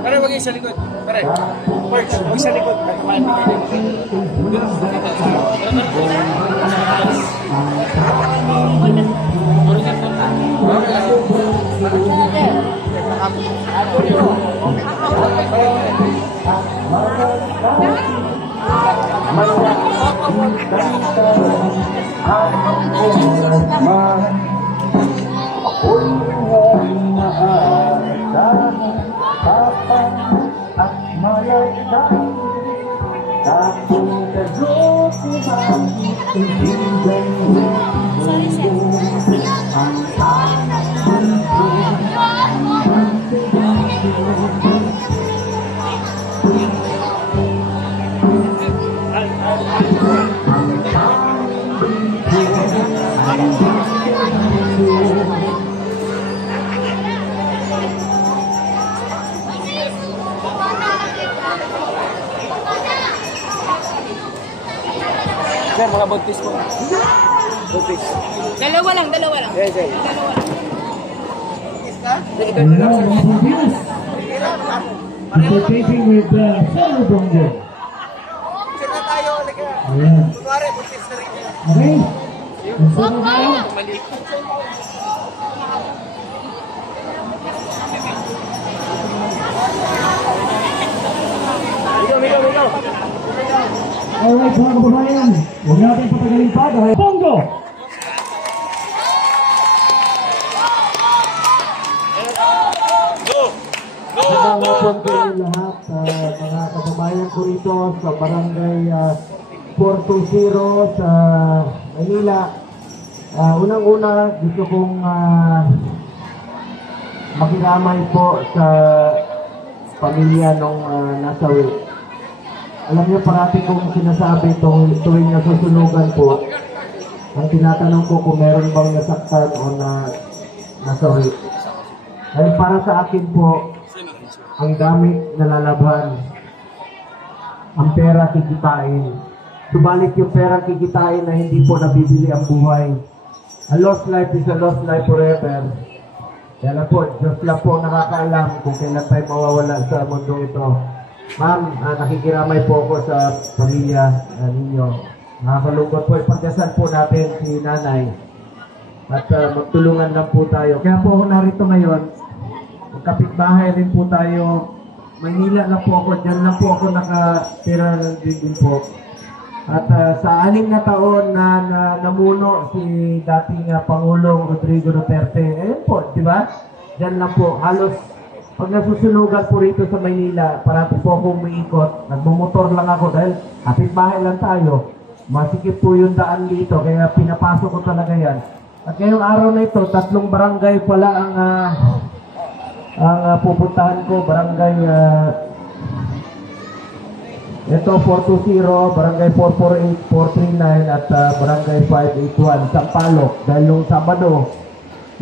Pare, wag sa likod. Pare, Perch, wag sa likod. Mga buntis mo. Buntis. Dalawa lang. Yes, yes. Dalawa lang. Participating with Solo Bongo. Sir na tayo. Ayan. Kunwari, buntis na rin. Okay? Solo Bongo. Ikaw. Alright, mga kababayan, huwag natin patagalin pa dahil Bongo! Magandang hapon po lahat, mga kababayan ko rito sa barangay 420 sa Manila. Unang-una, gusto kong makiramay po sa pamilya nung nasawi. Alam niyo, parati kong sinasabi tuwing nasusunugan po, Ang tinatanong ko kung meron bang nasaktan o nasawi. Dahil para sa akin po, ang gamit nalalabhan, ang pera kikitain. Subalit yung pera kikitain na hindi po nabibili ang buhay. A lost life is a lost life forever. Kaya lang po, Diyos lang po nakakaalam kung kailan tayo mawawala sa mundo ito. Ma'am, nakikiramay po ako sa pamilya ninyo. Nakakalungkot po, ipagdasal po natin si nanay. At magtulungan lang po tayo. Kaya po ako narito ngayon. Magkapitbahay rin po tayo. Maynila lang po ako. Diyan lang po ako nakatira din po. At sa 6 na taon na namuno si dating Pangulong Rodrigo Duterte. Ayun po, di ba? Diyan lang po. Halos pag nasusunugan po rito sa Maynila, parati po akong umiikot. Nagmumotor lang ako dahil kapitbahay lang tayo. Masikip po yung daan dito, kaya pinapasok ko talaga yan. At ngayong araw na ito, 3 barangay pala ang pupuntahan ko. Barangay ito 420, barangay 448, 439 at barangay 581, Sampaloc. Dahil nung Sabado,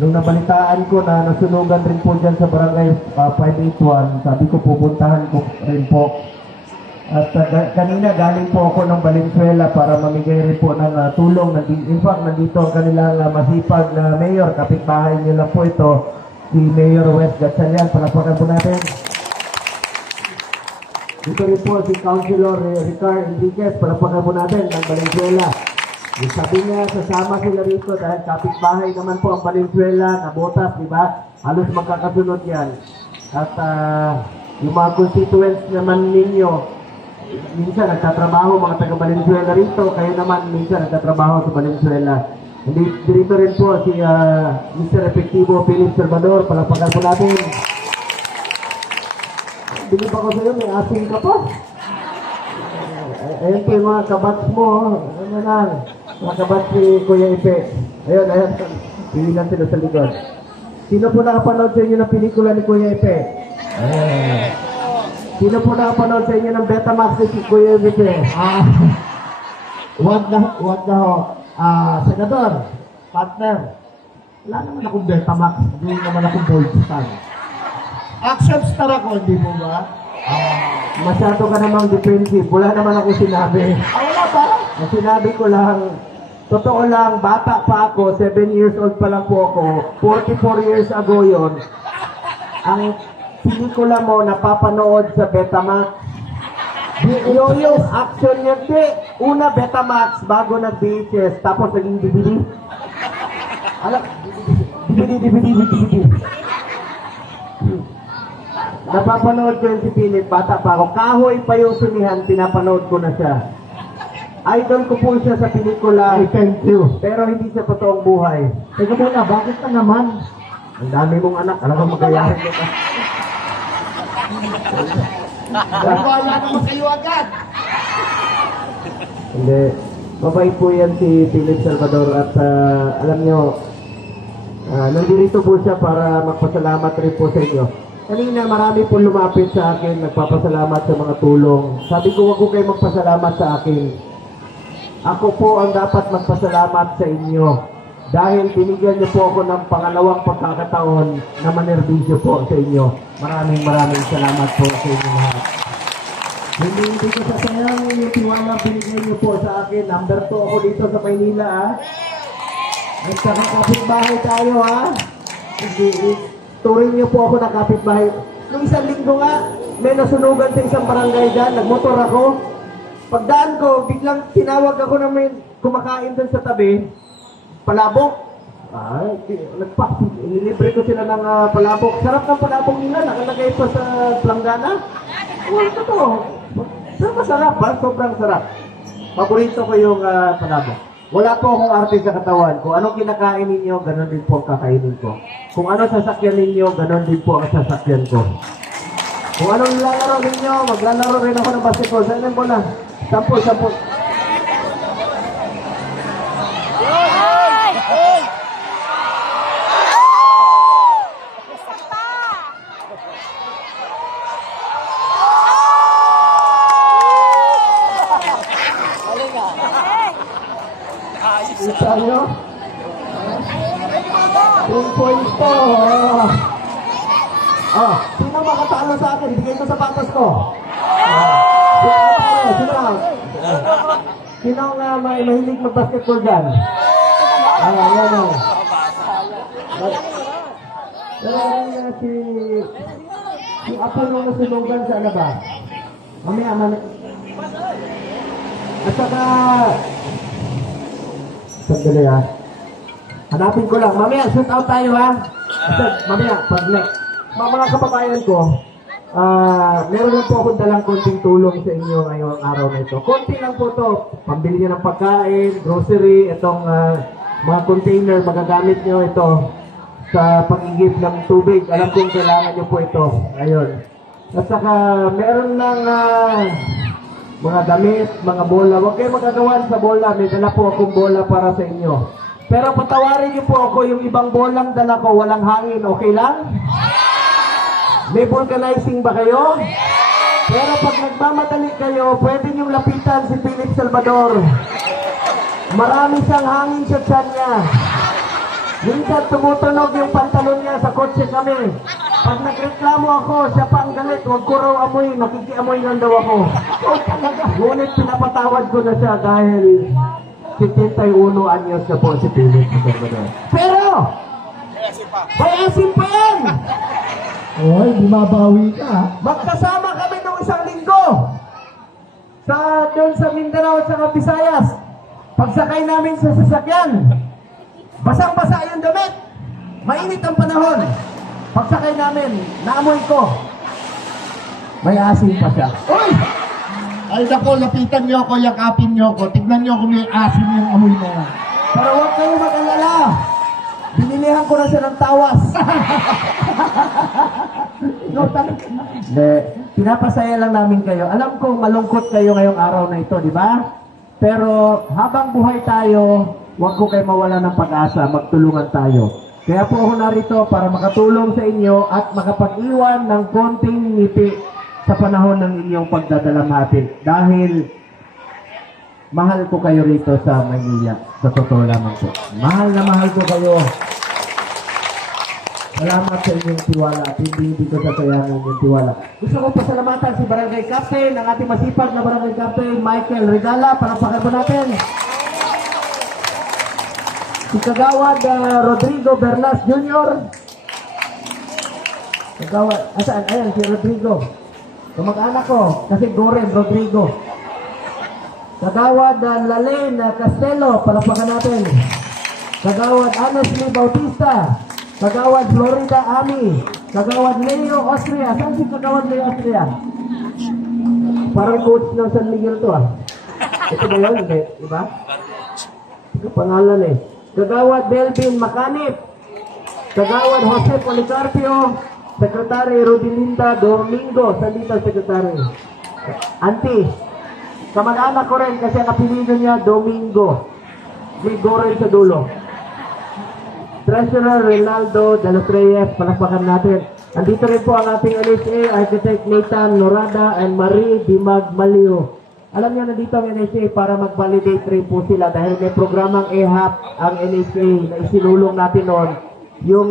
nung nabalitaan ko na nasunugan rin po dyan sa barangay 581, sabi ko pupuntahan ko rin po. At kanina galing po ako ng Valenzuela para mamigay rin po ng tulong. In fact, nandito ang kanilang masipag na mayor, kapitbahay nila po ito, si Mayor West Gatchalian. Palapakan po natin. Dito rin po si Councilor Ricard Enriquez, palapakan po natin ng Valenzuela. Sabi niya, sasama sila rito dahil kapitbahay naman po ang Valenzuela, Nabotas, di ba? Halos magkakasunod yan. At yung mga constituents naman ninyo, minsan nagtatrabaho mga taga Valenzuela rito, kayo naman minsan nagtatrabaho sa Valenzuela. Dito rin po si Mr. Efectivo Philip Salvador, palapakan po natin. Bilib ako sa'yo, may asin ka pa. Ayun po yung mga kabats mo. Ano lang, mga kabats si Kuya Ipe. Ayun. Pilihan sila sa likod. Sino po nakapanood sa inyo ng pelikula ni Kuya Ipe? Sino po nakapanood sa inyo ng Betamax ni Kuya Ipe? Wag na ho. Senador, partner, wala naman akong Betamax. Hindi naman akong Boyd Star. Action star ako, hindi mo ba? Masyado ka namang defensive. Wala naman ako sinabi. Wala ba? Ang sinabi ko lang, totoo lang, bata pa ako, 7 years old pa lang po ako, 44 years ago yon. Ang pelikula mo napapanood sa Betamax. Yung action niya, una Betamax bago nag-VHS, tapos naging DVD. Alam, DVD. Napapanood ko yun si Philip, bata pa ako. Kahoy pa yung sinihan, pinapanood ko na siya. Idol ko po siya sa pelikula. Thank you. Pero hindi siya totoong buhay. Teka muna, bakit ka naman? Ang dami mong anak, alam mo magayahin mo ka. Wala naman kayo agad. Hindi. Mabait po yan si Philip Salvador at alam nyo, nandito po siya para magpasalamat rin po sa inyo. Kanina marami po lumapit sa akin, nagpapasalamat sa mga tulong. Sabi ko, wag ko kayo magpasalamat sa akin. Ako po ang dapat magpasalamat sa inyo. Dahil binigyan niyo po ako ng pangalawang pagkakataon na manerbisyo po sa inyo. Maraming salamat po sa inyo lahat. Hindi ko sasayang yung tiwala binigyan niyo po sa akin. Number 2 ako dito sa Maynila, ha? Nagkakapitbahay tayo, ha? Turing niyo po ako na kapitbahay. Nung isang linggo nga, may nasunugan sa isang barangay dyan, nagmotor ako. Pagdaan ko, biglang tinawag ako na may kumakain doon sa tabi, palabok. Nilibre ko sila ng palabok. Sarap ng palabok nila, nakalagay pa sa planggana. Ito to. Pero masarap ba? Sobrang sarap. Paborito ko yung palabok. Wala po akong arte sa katawan. Kung anong kinakain ninyo, ganon din po ang kakainin ko. Kung ano sasakyan ninyo, ganon din po ang sasakyan ko. Kung anong nilalaro ninyo, maglalaro rin ako ng basketball. Saan mo na? 10. Kita nyo? 3 points po. Sino makatalo sa akin? Bigay ko sapatos ko. Sino ang may mahilig mag-basketball dyan? Yan o. Si Apo nung nasunugan sa labas. Mamaya. At saka, sandali ha. Hanapin ko lang. Mamaya, shoot out tayo ha. Mamaya, pag next. Mga kababayan ko, meron lang po akong dalang konting tulong sa inyo ngayong araw na ito. Konti lang po to. Pambili nyo ng pagkain, grocery, itong mga container, magagamit nyo ito sa pag-igip ng tubig. Alam kong kailangan nyo po ito. Ayun. At saka, meron lang mga damit, mga bola. Huwag kayo magagawan sa bola. May dala po akong bola para sa inyo. Pero patawarin niyo po ako, yung ibang bolang dala ko, walang hangin. Okay lang? May vulcanizing ba kayo? Pero pag nagmamadali kayo, pwede niyong lapitan si Philip Salvador. Marami siyang hangin sa tiyan niya. Minsan tumutunog yung pantalon niya sa kotse kami. Pag nagreklamo ako, siya pa ang galit. Huwag ko raw amoy, nakikiamoy lang daw ako. Ngunit pinapatawad ko na siya dahil 71 anyos na po si Philip Salvador. Pero, may asim pa yan! Oy, bumabawi ka. Magkasama kami nung isang linggo doon sa Mindanao at sa Visayas. Pagsakay namin sa sasakyan, basang-basa yung damit. Mainit ang panahon. Pagsakay namin, naamoy ko. May asin pa siya. Oy! Ay nako, lapitan niyo ako, yakapin niyo ako. Tignan niyo kung may asin yung amoy na yan. Pero huwag kayo mag-alala. Binilihan ko na siya ng tawas. Hindi, pinapasaya lang namin kayo. Alam kong malungkot kayo ngayong araw na ito, di ba? Pero habang buhay tayo, huwag ko kayo mawala ng pag-asa, magtulungan tayo. Kaya po ako narito para makatulong sa inyo at makapag-iwan ng konting ngiti sa panahon ng inyong pagdadalamhati. Dahil mahal ko kayo rito sa Maynila. Sa totoo lamang po. Mahal na mahal ko kayo. Salamat sa inyong tiwala at hindi ko sasayangin yung tiwala. Gusto ko pasalamatan si Barangay Captain, ang ating masipag na Barangay Captain, Michael Regala. Palakpakan po natin. Si Kagawad Rodrigo Bernas Jr. Kagawad, asaan? Ayan, si Rodrigo. Kamag-anak ko, kasi Goren Rodrigo. Kagawad Lalaine Castelo, palakpakan natin. Kagawad Honestly Bautista. Kagawad Florida Ami. Kagawad Leo Austria. Saan si Kagawad Leo Austria? Parang coach ng San Miguel to ah. Ito ba yun? Hindi, diba? Ito pangalan eh. Kagawad Belvin Macanip. Kagawad Jose Policarpio. Secretary Rudilinda Domingo. Saan dito Secretary? Auntie. Kamag-anak ko rin kasi ang apelido niya Domingo. May Goren sa dulo. Treasurer Rinaldo de los Reyes, palakpakan natin. Andito rin po ang ating NHA, Architect Nathan Norada and Marie Dimag Malio. Alam niyo, nandito ang NHA para mag-validate rin po sila dahil may programang EHAP ang NHA na isinulong natin noon. Yung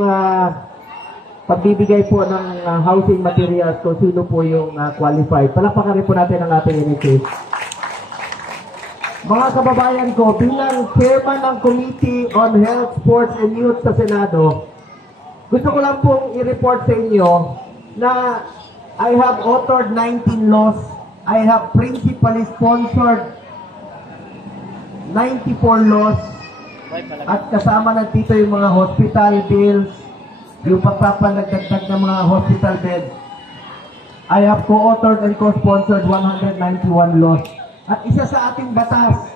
pagbibigay po ng housing materials kung sino po yung qualified. Palakpakan rin po natin ang ating NHA. Mga kababayan ko, bilang chairman ng Committee on Health, Sports and Youth sa Senado, gusto ko lang pong i-report sa inyo na I have authored 19 laws. I have principally sponsored 94 laws. At kasama na dito yung mga hospital bills, yung pagpapalagdagdag ng mga hospital beds. I have co-authored and co-sponsored 191 laws. At isa sa ating batas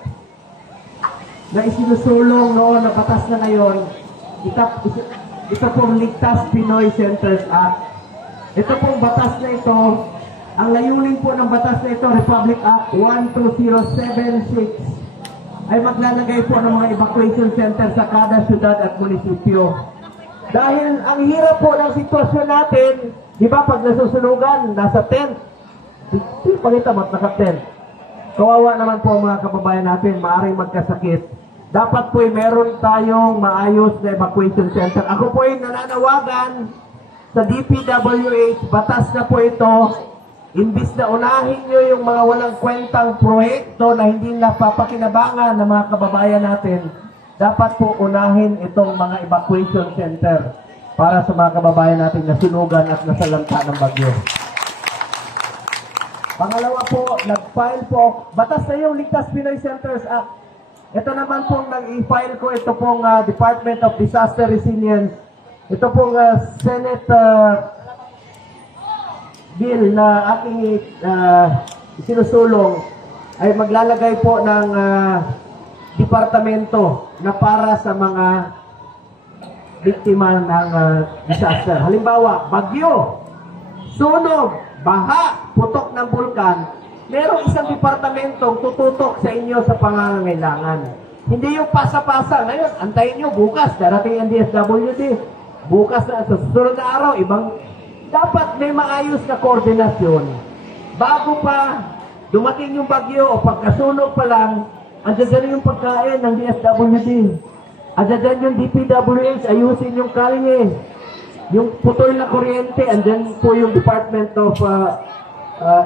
na isinusulong noon na batas na ngayon, ito pong Ligtas Pinoy Centers Act. Ito pong batas na ito, ang layunin po ng batas na ito, Republic Act 12076, ay maglalagay po ng mga evacuation center sa kada syudad at munisipyo. Dahil ang hirap po ng sitwasyon natin, di ba pag nasusunugan, nasa tent, pagkita mat naka-tent. Kawawa naman po mga kababayan natin, maaaring magkasakit. dapat po meron tayong maayos na evacuation center. Ako po ay nananawagan sa DPWH, batas na po ito, imbis na unahin nyo yung mga walang kwentang proyekto na hindi napapakinabangan ng mga kababayan natin, dapat po unahin itong mga evacuation center para sa mga kababayan natin na sunugan at nasalanta ng bagyo. Pangalawa po, nag-file po, batas na yung Ligtas Pinoy Centers Act. Ito naman pong nag-i-file ko, ito pong Department of Disaster Resilience. Ito pong Senate bill na aking sinusulong ay maglalagay po ng departamento na para sa mga biktima ng disaster. Halimbawa, bagyo, sunog, baha, putok ng bulkan, merong isang departamentong tututok sa inyo sa pangangailangan. Hindi yung pasa-pasa. Ngayon, antayin nyo, bukas, darating ang DSWD. Bukas na, sa susunod na araw, dapat may maayos na koordinasyon. Bago pa dumating yung bagyo o pagkasunog pa lang, andyan yung pagkain ng DSWD. Andyan yung DPWH, ayusin yung kalye. Yung putol na kuryente, andyan po yung Department of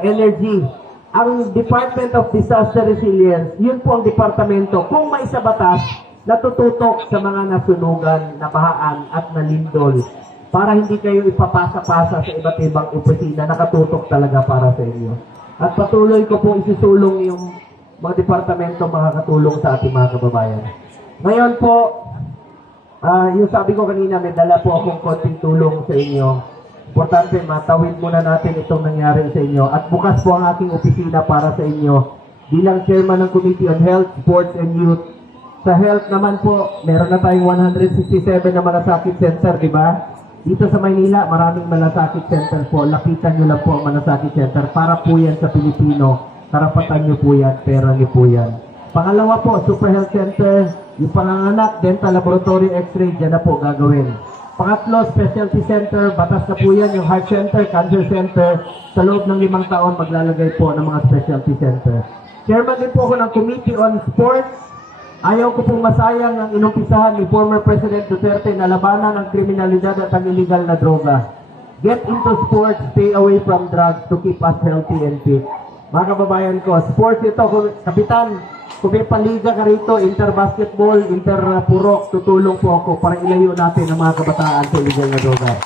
Energy. Ang Department of Disaster Resilience, yun po ang departamento, kung may sa batas, natututok sa mga nasunugan, nabahaan at nalindol para hindi kayo ipapasa-pasa sa iba't ibang opisina, nakatutok talaga para sa inyo. At patuloy ko po isusulong yung mga departamento makakatulong sa ating mga kababayan. Ngayon po, yung sabi ko kanina, may dala po akong konting tulong sa inyo. Importante, matawid muna natin itong nangyari sa inyo. At bukas po ang aking opisina para sa inyo. Bilang chairman ng Committee on Health, Sports and Youth. Sa health naman po, meron na tayong 167 na malasakit center, di ba? Dito sa Maynila, maraming malasakit center po. Lapitan nyo lang po ang malasakit center. Para po yan sa Pilipino. Karapatan nyo po yan, pera nyo po yan. Pangalawa po, Super Health Center. Yung panganganak, dental laboratory, x-ray, dyan na po gagawin. Pangatlo, Specialty Center, batas na po yan, yung Heart Center, Cancer Center. Sa loob ng 5 taon, maglalagay po ng mga Specialty Center. Chairman din po ako ng Committee on Sports. Ayaw ko pong masayang ang inumpisahan ni former President Duterte na labanan ang kriminalidad at ang illegal na droga. Get into sports, stay away from drugs to keep us healthy and fit. Mga kababayan ko, sports ito, Kapitan, kung may paliga ka rito, inter-basketball, inter-purok, tutulong po ako para ilayo natin ang mga kabataan sa illegal na droga.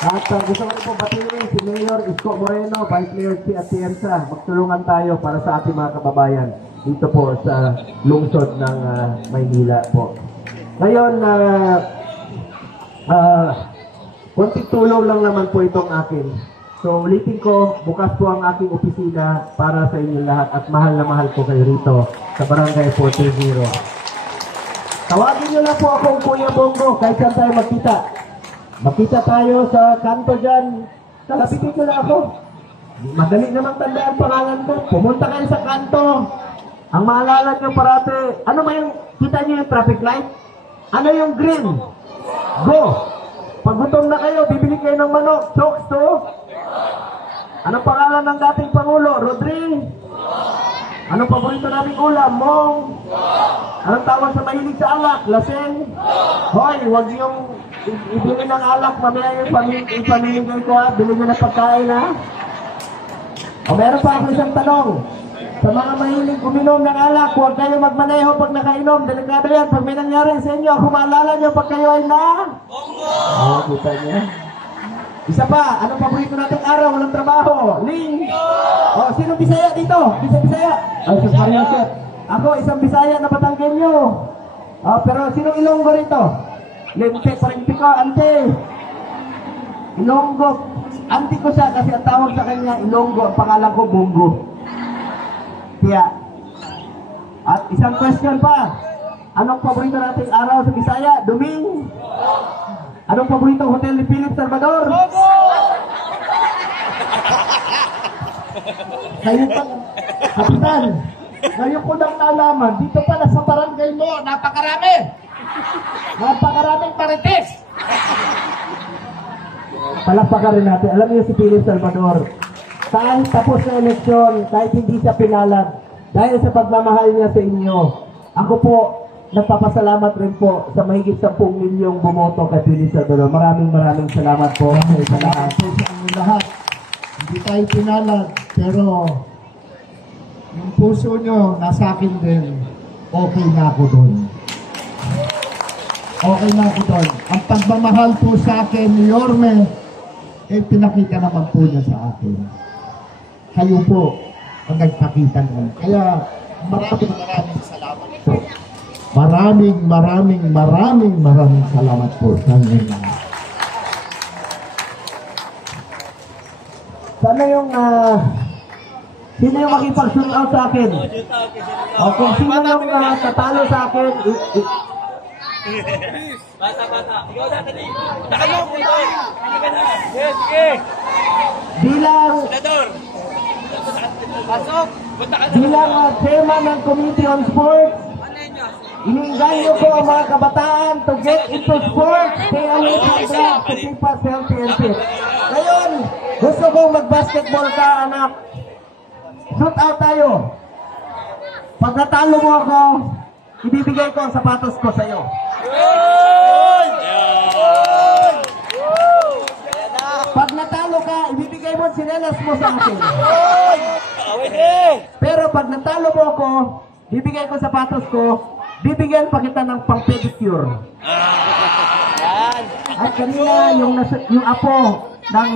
At gusto ko rin po batiin si Mayor Isko Moreno, Vice Mayor si Atienza. Magtulungan tayo para sa ating mga kababayan dito po sa lungsod ng Maynila po. Ngayon, konting tulong lang naman po itong akin. So, ulitin ko, bukas po ang aking opisina para sa inyo lahat at mahal na mahal po kayo rito sa Barangay 430. Tawagin nyo lang po akong Kuya Bongo kahit saan tayo magkita. Magkita tayo sa kanto dyan. Kalapitin nyo lang ako. Madali namang tandaan pangalan ko. Pumunta kayo sa kanto. Ang maalala nyo parate, ano ba yung, kita nyo yung traffic light? Ano yung green? Go! Pag gutom na kayo, bibili kayo ng manok. Chokes to? Anong pangalan ng dating Pangulo? Rodri? Anong paborito naming ulam? Mong? Anong tawag sa mahilig sa alak? Laseng? Hoy, huwag niyong ibili ng alak. Mamaya yung ipamimigay ko ha. Bili nyo ng pagkain ha. O meron pa ako isang tanong. Sa mga mahilig uminom ng alak, huwag kayo magmaneho pag nakainom. Delikado yan. Pag may nangyari sa inyo, kung maalala nyo pag kayo ay na... Oh, kita niya. Isa pa, anong paborito nating araw? Walang trabaho. Ling! Oh, sino Bisaya dito? Bisaya? Ay, sus Maria Sir. Ako, isang Bisaya na Batanggenyo. Oh, pero sino Ilonggo rito? Lente, parinti ko, ante. Ilonggo. Ante ko siya kasi ang tawag sa kanya, Ilonggo. Ang pangalan ko, Bongo. Kaya. At isang question pa. Anong paborito nating araw sa Bisaya? Duming? Anong paboritong hotel ni Philip Salvador? Kayo pang, Kapitan, ngayon ko lang nalaman, dito pala sa barangay mo, napakaraming marites. Palakpakan rin natin. Alam niyo si Philip Salvador, kahit tapos na eleksyon, kahit hindi siya pinalag, dahil sa pagmamahal niya sa inyo, ako po, nagpapasalamat rin po sa mahigit 10 milyong bumoto kay Pili Salvador. Maraming salamat po sa lahat. Po sa inyo lahat. Hindi tayo pinalad, pero yung puso nyo nasa akin din. Okay na ako doon. Okay na ako doon. Ang pagmamahal po sa akin ni Yorme, pinakita naman po niya sa akin. Kayo po ang nagpakita naman. Kaya maraming salamat po. Maraming salamat po sa inyo lahat. Sana yung, sino yung makipag-shoot out sa akin? O kung sino yung tatalo sa akin, Bata. Ikaw na, tali. Yes, sige. bilang Senador. Pasok. bilang chairman ng Committee on Sports, iniinganyo ko ang mga kabataan to get into sports, stay away from drugs, to keep us healthy and fit. Ngayon, gusto kong mag-basketball ka, anak. Shoot out tayo. Pag natalo mo ako, ibibigay ko ang sapatos ko sa'yo. Pag natalo ka, ibibigay mo sinelas mo sa akin. Pero pag natalo mo ako, bibigay ko sapatos ko, bibigyan pa kita ng pang-pedicure. At kanina, yung apo ng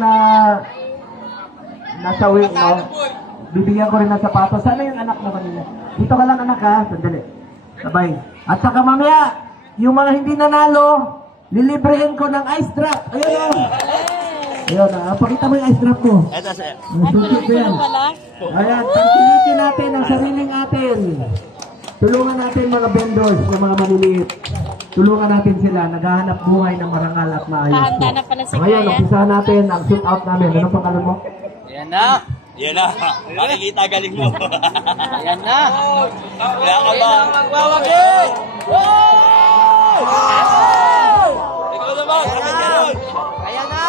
nasawi, no? Bibigyan ko rin ng sapatos. Sana yung anak mo kanina. Dito ka lang, anak, ha? Sandali. Sabay. At saka mamaya, yung mga hindi nanalo, lilibrehin ko ng ice drop. Ayun, o. Ayun, pakita mo yung ice drop ko. Nasusit ko yan. Ayan, tangkilikin natin ang sariling atin. Tulungan natin mga vendors, mga maliliit. Tulungan natin sila, naghahanap buhay ng marangal at maayos. Handa na pala si Ngayon, Kaya. umpisahan natin ang shoot out namin. Ano pangalan mo? Yan na. Makikita galing mo. Yan na. Kaya ka ba? Magwawagin! Ikaw naman, kapit ka nun. Kaya na.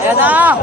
Ayan na!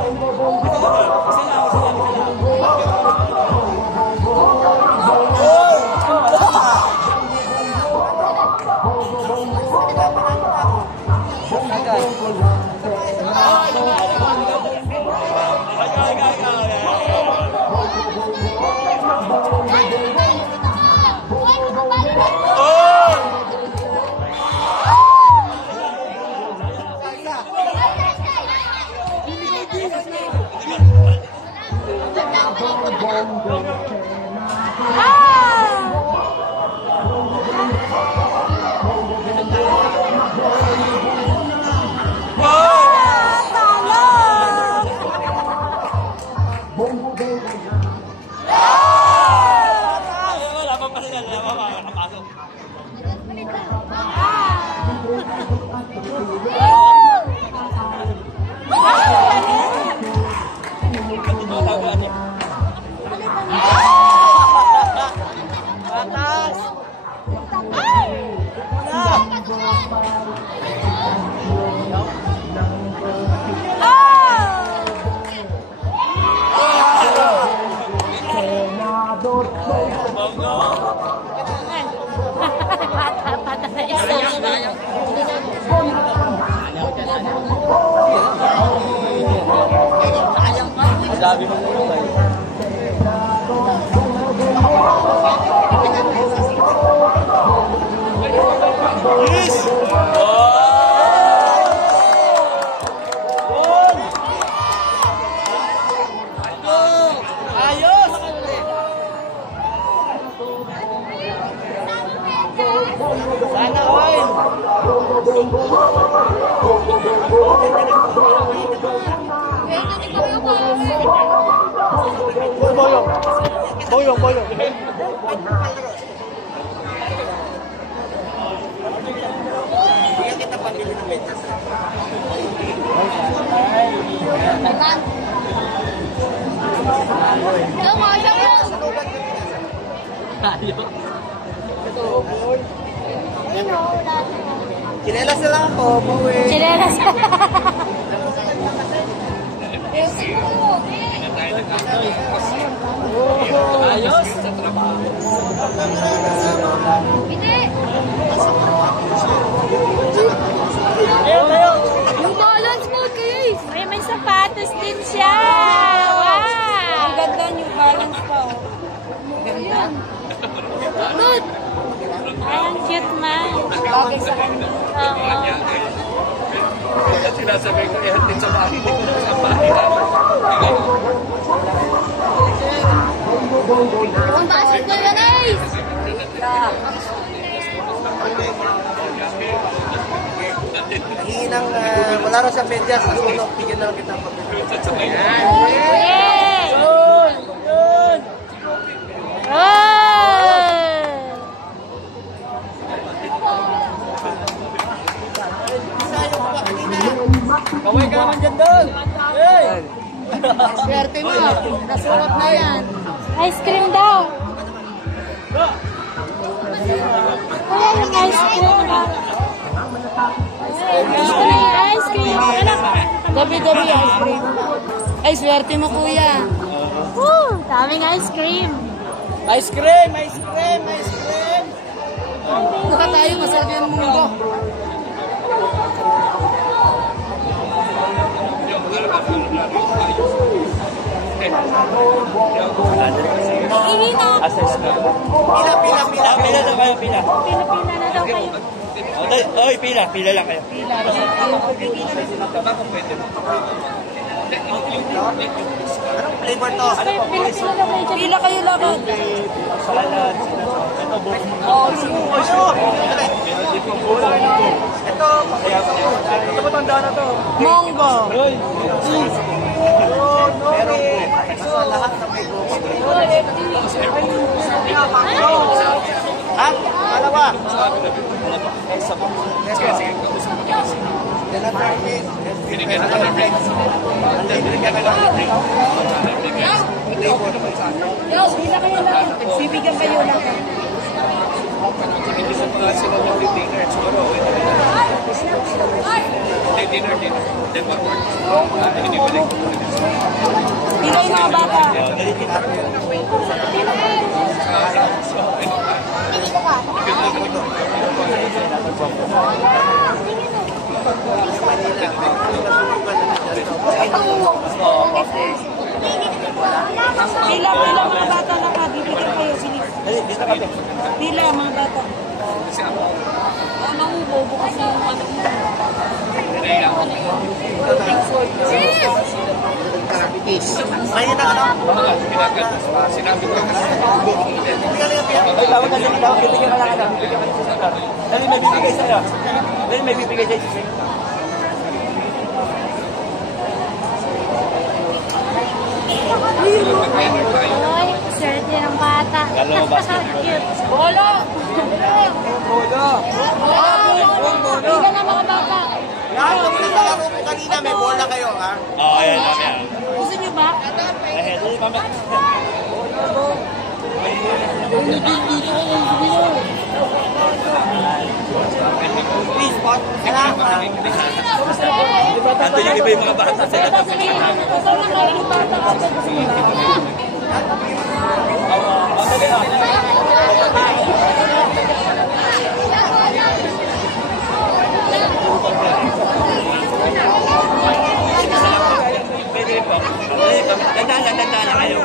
Sabi mo sana all. boyong. Bigyan kita pambili ng medyas. Chinelas na lang ako, bawi. Chinelas. Ayos. Hindi. Yung balance mo, guys. Ay, may sapatos din siya. Wow. Ang ganda yung balance pa. Ayan. Good. Ay, ang cute man. Bagay sa kanya. Oo. Sinasabi ko yan din sa bahay. Sa bahay. Ang basketball na, guys. Hinang wala rin sa medyas. Asunog, bigyan lang kita pag-ibig. Yay! Oh! Kaway ka naman dyan doon. Hey! Swerte mo. Nasuot na yan. Ice cream daw. Wala yung ice cream daw. Ice cream. Gabi-gabi ice cream. Ay, swerte mo kuya. Woo! Daming ice cream. Ice cream! Ice cream! Ice cream! Punta tayo, masarap yung mundo. Ihina. Pila na kayo, pila. Pila-pila na daw kayo. Oy, pila lang kayo. Anong flavor to? Pila-pila daw kayo. Pila kayo laban. Salad. Ito ba tandaan na to? Monggo. Pero basta lahat na may gusto. Ha? Dalawa. Yo, pila kayo laban. Nagsibigyan kayo laban. Pila yung mga bata. Pila mga bata na ka. Bibigyan kayo. Bilis. Pila mga bata. Naubo bukas yung ano mo. Ayun na ano? Sinabi ko. Ay, tawag na din. Bibigyan ka lang ano. Bibigyan ka lang sa dali may bibigay sa'yo. Dali may bibigay sa'yo. Ay, swerte ng bata. Cute. Bolo! Pila na mga bata. Lahat ng nalaro ko kanina, may bola kayo, ha? Oo, ayan, ayan. Gusto niyo ba? Ayan, dali mama. Please, pot. Salamat. Ando yung iba yung mga bata sila. Pwede po. Tandaan lang kayo.